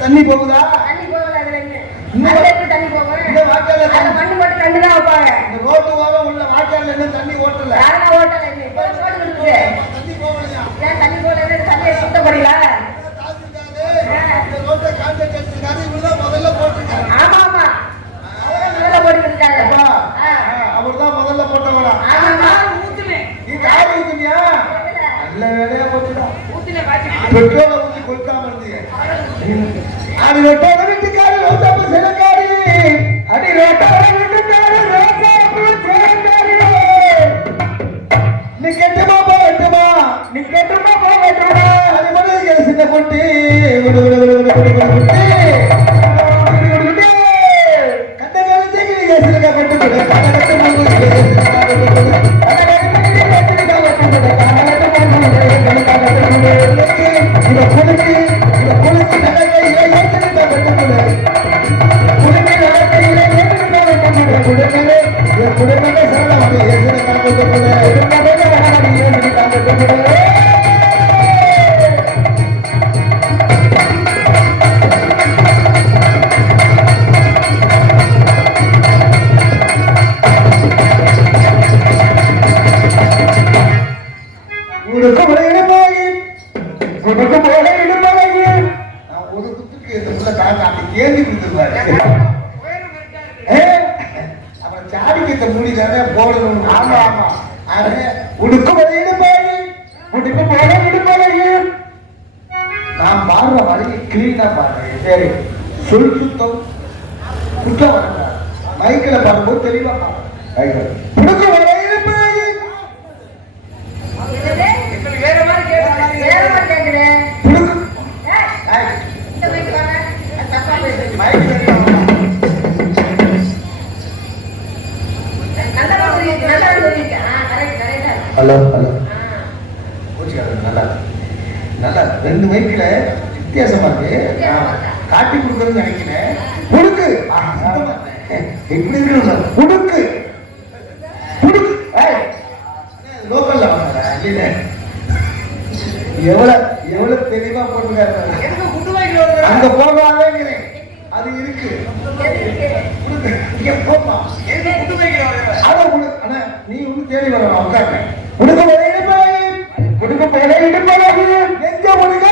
தண்ணி போகுதா? தண்ணி போகல அதுல என்ன தண்ணி போகும்? இந்த வாய்க்கால மண்ணு போட்டு கண்டுதான் வைப்பாங்க. இந்த ரோட்டு வாரம் உள்ள வாய்க்கால என்ன தண்ணி ஓட்டல. யாரும் ஓட்டல. பாடுற மாதிரி கிளீனாக பாடுங்க சரி. சொல் சுத்தம். குத்தம் வரக்கூடாது மைக்கில் பாடும்போது தெளிவாக பாடுங்க. Hello hello. நல்லா நல்லா ரெண்டு மைக்கில் வித்தியாசமா இருக்கு. காட்டி கொடுக்கணும்னு நினைக்கிறேன். கொடுக்கு எப்படி இருக்கு சார் கொடுக்கு கொடுக்கு லோக்கல்ல வாங்க எவ்வளவு எவ்வளவு தெளிவா போட்டுக்காரு அங்க போகாதே அது இருக்கு. இங்க போமா அதை ஆனா நீ ஒண்ணு தேடி வரணும் உட்காருங்க கொடுக்க போல இடுப்பாய் கொடுக்க போல இடுப்பாய் நெஞ்ச கொடுக்க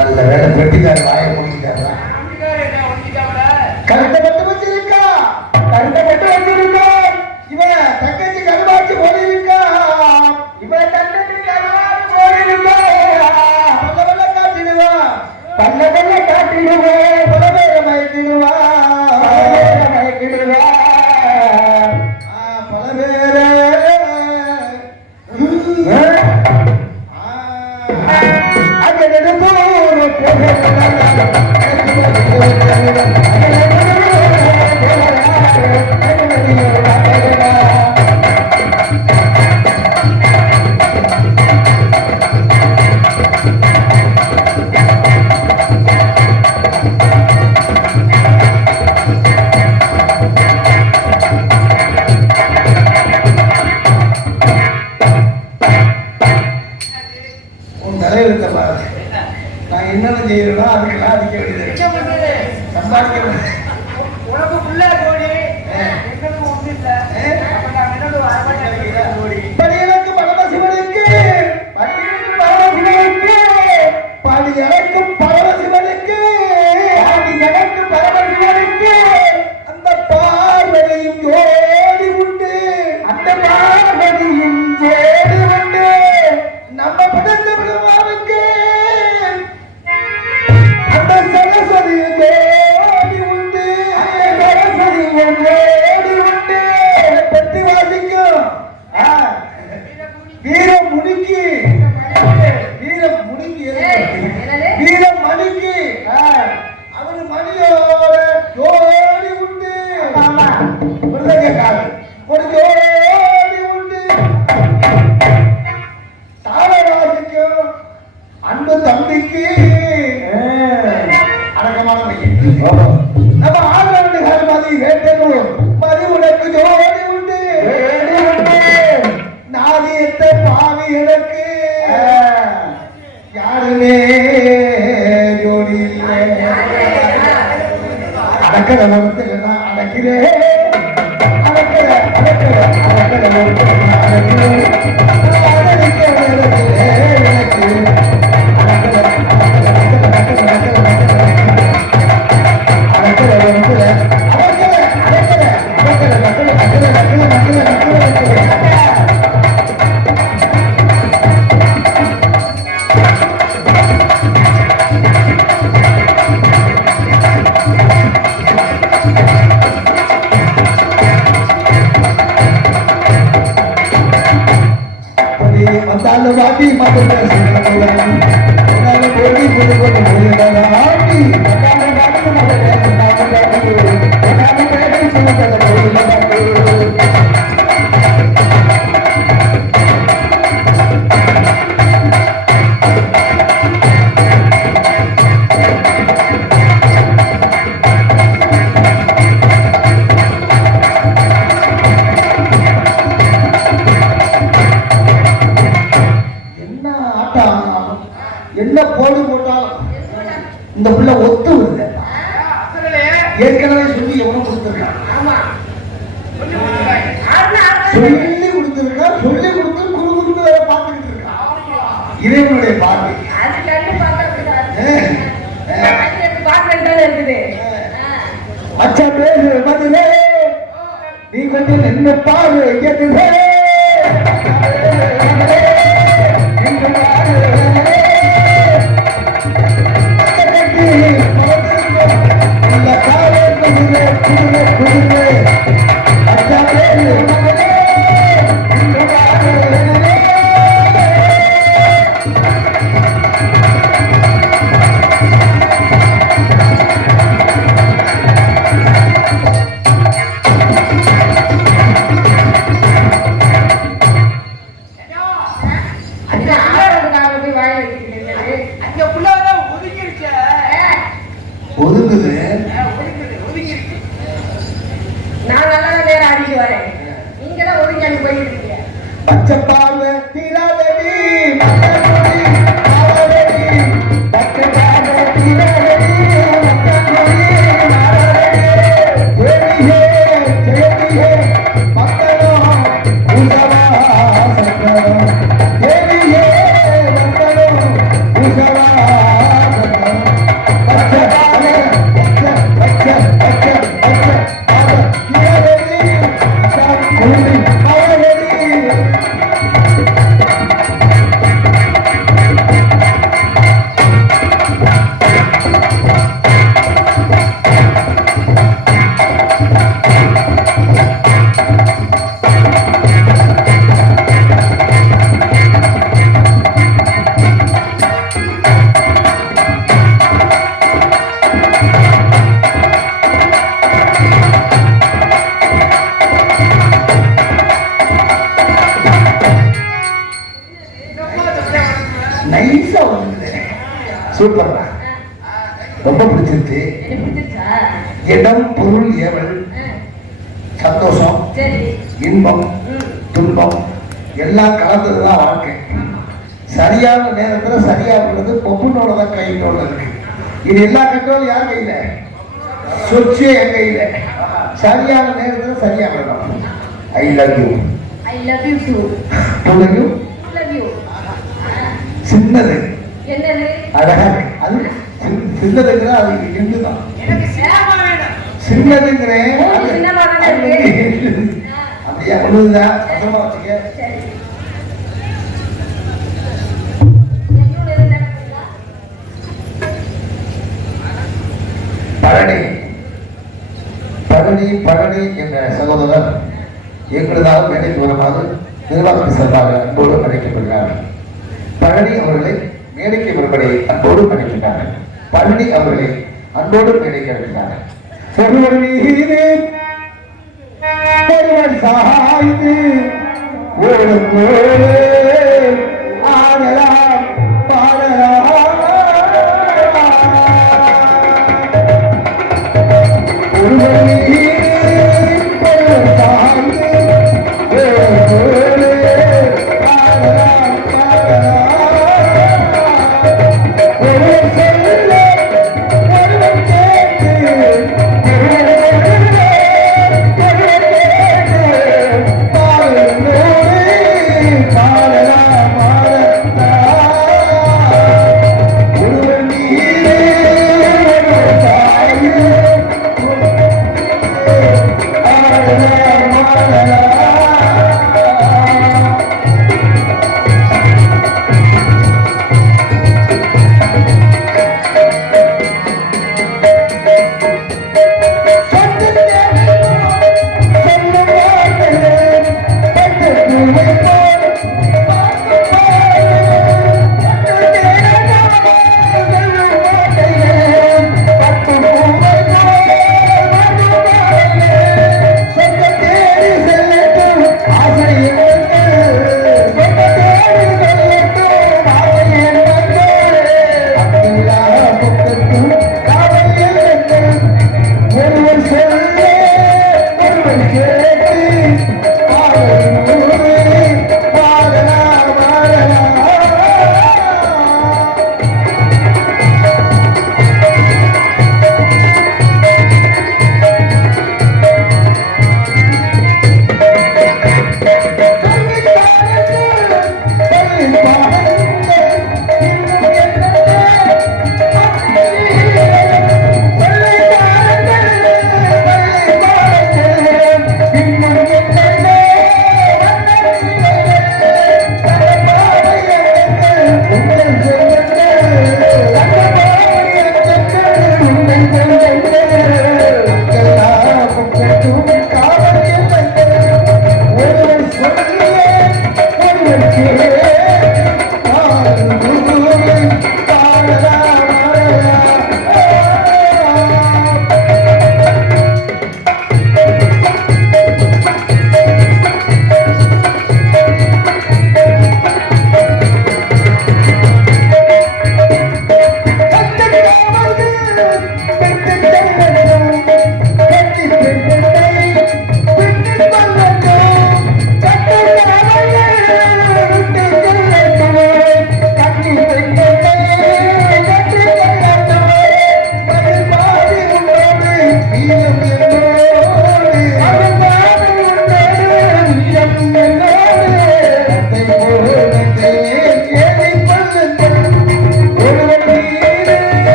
நல்ல வேலை. வெட்டிக்காரர் வாய முடிக்கிறாரா கண்ட மட்டும் வச்சிருக்கா. கண்ட மட்டும் வச்சிருக்கா. இவன் தங்கச்சி கருவாச்சு போயிருக்கா இவன் தங்கச்சி கருவாச்சு போயிருக்கா பல்ல பல்ல காட்டிடுவான் பல்ல பல்ல காட்டிடுவான் அடக்கிற மனத்தில் நான் அடக்கிறேன் அடக்கிற. அடக்கிற அடக்கிற மனத்தில் நான் அடக்கிறேன் ஆட்டி மட்டும் ஆட்டி இறைவனுடைய பாட்டு அச்சா பேசு மதுரே நீ கொஞ்சம் நின்று பாரு எதுவே Thank you. 모든 것들에 துன்பம். எல்லாம் கலந்ததுதான் வாழ்க்கை. சரியான நேரத்துல சரியா உள்ளது பொப்புனோட தான் கையினோட இருக்கு. இது எல்லா கண்ட்ரோல் யார் கையில? சொச்சே என் கையில. சரியான நேரத்துல சரியா வேணும் I love you I love you too பிள்ளைங்க லவ் யூ சின்னது. என்னது? அழகா இருக்கு. அது சின்ன- சின்னதுங்கிற அது சினிமா வேணும். சின்னதுங்கிறேன் ஐயா கொண்டு வந்தா என்ற சகோதரர் எங்களதாக மேடைக்கு வருமாறு நிர்வாகத்தை சார்பாக அன்போடு அழைக்கப்படுகிறார் பழனி அவர்களை மேடைக்கு வரும்படி அன்போடு அழைக்கிறார்கள் பழனி அவர்களை அன்போடு மேடைக்கு அழைக்கிறார்கள் চাইতে ওর করে আর Hey,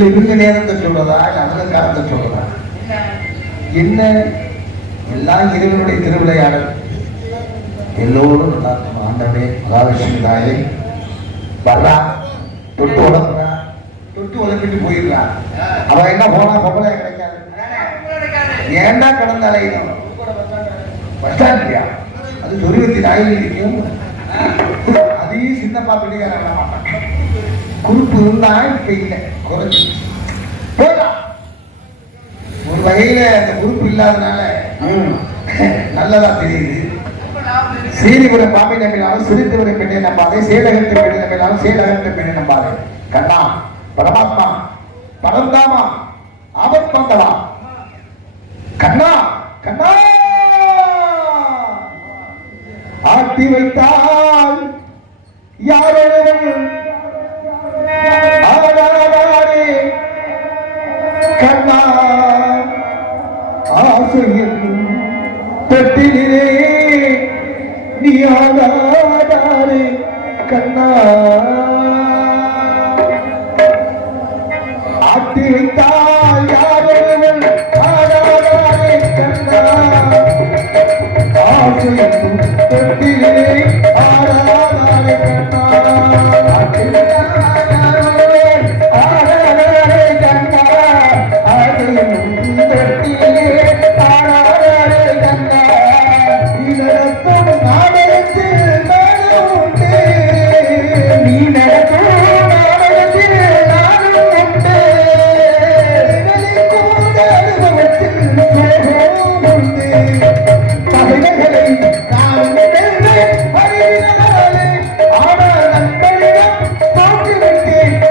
இல்ல இவங்க நேரத்தை சொல்றதா? இல்ல அவங்க காலத்தை சொல்றதா? என்ன? எல்லாம் இறைவனுடைய திருவிளையாடல். எல்லோரும் நல்லா இருக்கணும் ஆண்டவே மகாலட்சுமி தாயே வர்றா. தொட்டு உடம்புறா தொட்டு உடம்பிட்டு போயிடுறா. அவ என்ன போனா? பொம்பளை கிடைக்காது. ஏன்டா கடந்த அலையணும் பஸ் ஸ்டாண்ட் அது சொருவத்தி நாயில் இருக்கும் அதையும் சின்னப்பா பிள்ளைக்கார குறுப்பு இருந்தா இப்ப இல்லை குறைஞ்சி போலாம் ஒரு வகையில அந்த குறுப்பு இல்லாதனால நல்லதா தெரியுது. சீரிபுர பாம்பை நம்பினாலும் சிரித்தவரை பெண்ணை நம்பாதே. சேலகத்தை பெண்ணை நம்பினாலும் சேலகத்தை பெண்ணை நம்பாதே. கண்ணா பரமாத்மா பரந்தாமா ஆபத் பந்தவா கண்ணா கண்ணா! ஆட்டி வைத்தால் யாரும் ஆடாடாடே கண்ணா ஆசையின் தொட்டிலே நீ ஆடாடாடே கண்ணா ஆட்டி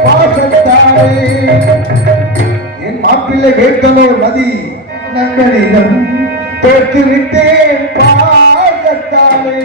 பாசத்தாரே என் மாப்பிள்ளை வேட்டமோ நதி நண்பனிடம் தோற்றுவிட்டேன் பாசத்தாரே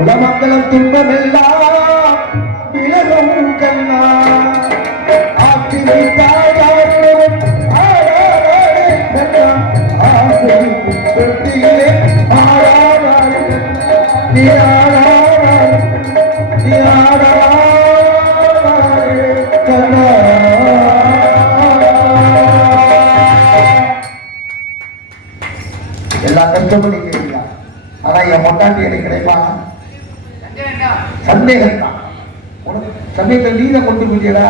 உடமங்கலம் துன்பமெல்லாம் நீதான் கொண்டு போயிட்டா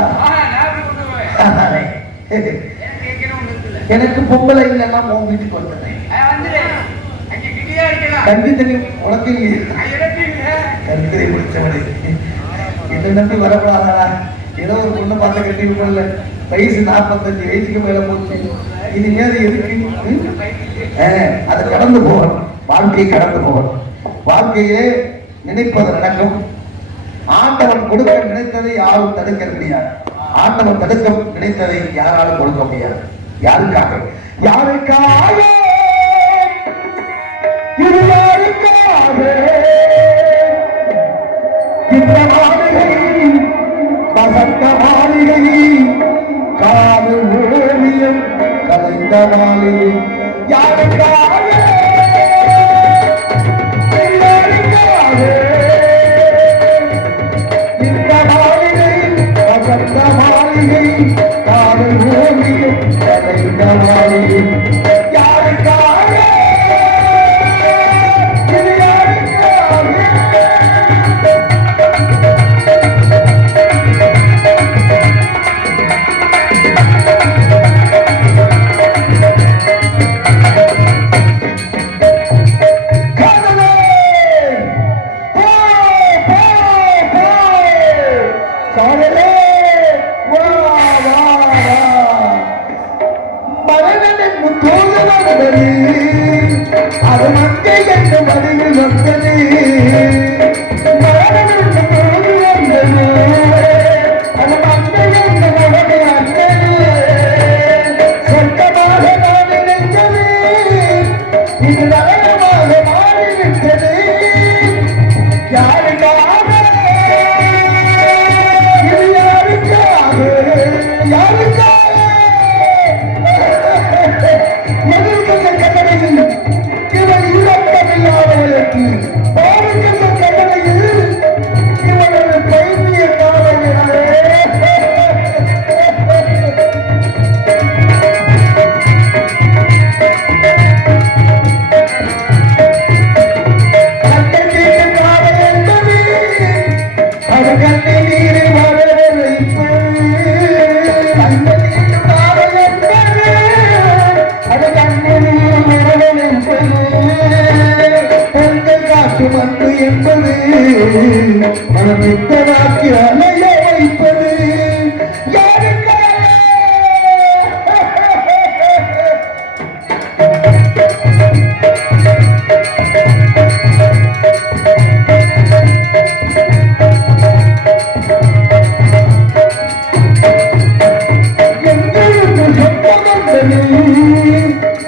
எனக்கு பொம்பளை இல்லைன்னா உன் வீட்டுக்கு வந்தேன் கஞ்சி தண்ணி உனக்கு கருக்கரை முடிச்சவனே. என்னை நம்பி வரப்படாதா ஏதோ ஒரு பொண்ணு பார்த்து கட்டி வயசு நாற்பத்தஞ்சு வயசுக்கு மேல போச்சு. இனிமேல் எதுக்கு? அதை கடந்து போகணும். வாழ்க்கையை கடந்து போகணும். வாழ்க்கையே நினைப்பது நடக்கும். ஆண்டவன் கொடுக்க நினைத்ததை யாரும் தடுக்க முடியாது. ஆண்டவன் தடுக்க நினைத்ததை யாராலும் கொடுக்க முடியாது. யாருக்காக? யாருக்காக? இது மாளிகை காது ஓவியம் கலைந்த மாளிகை யாருக்கா?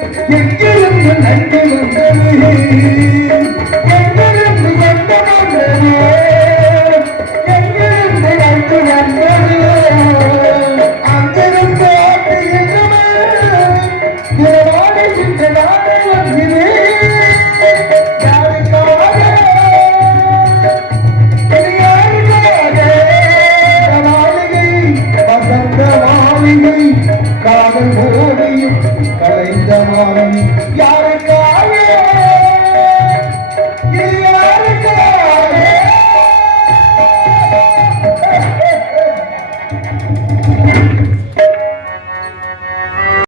You.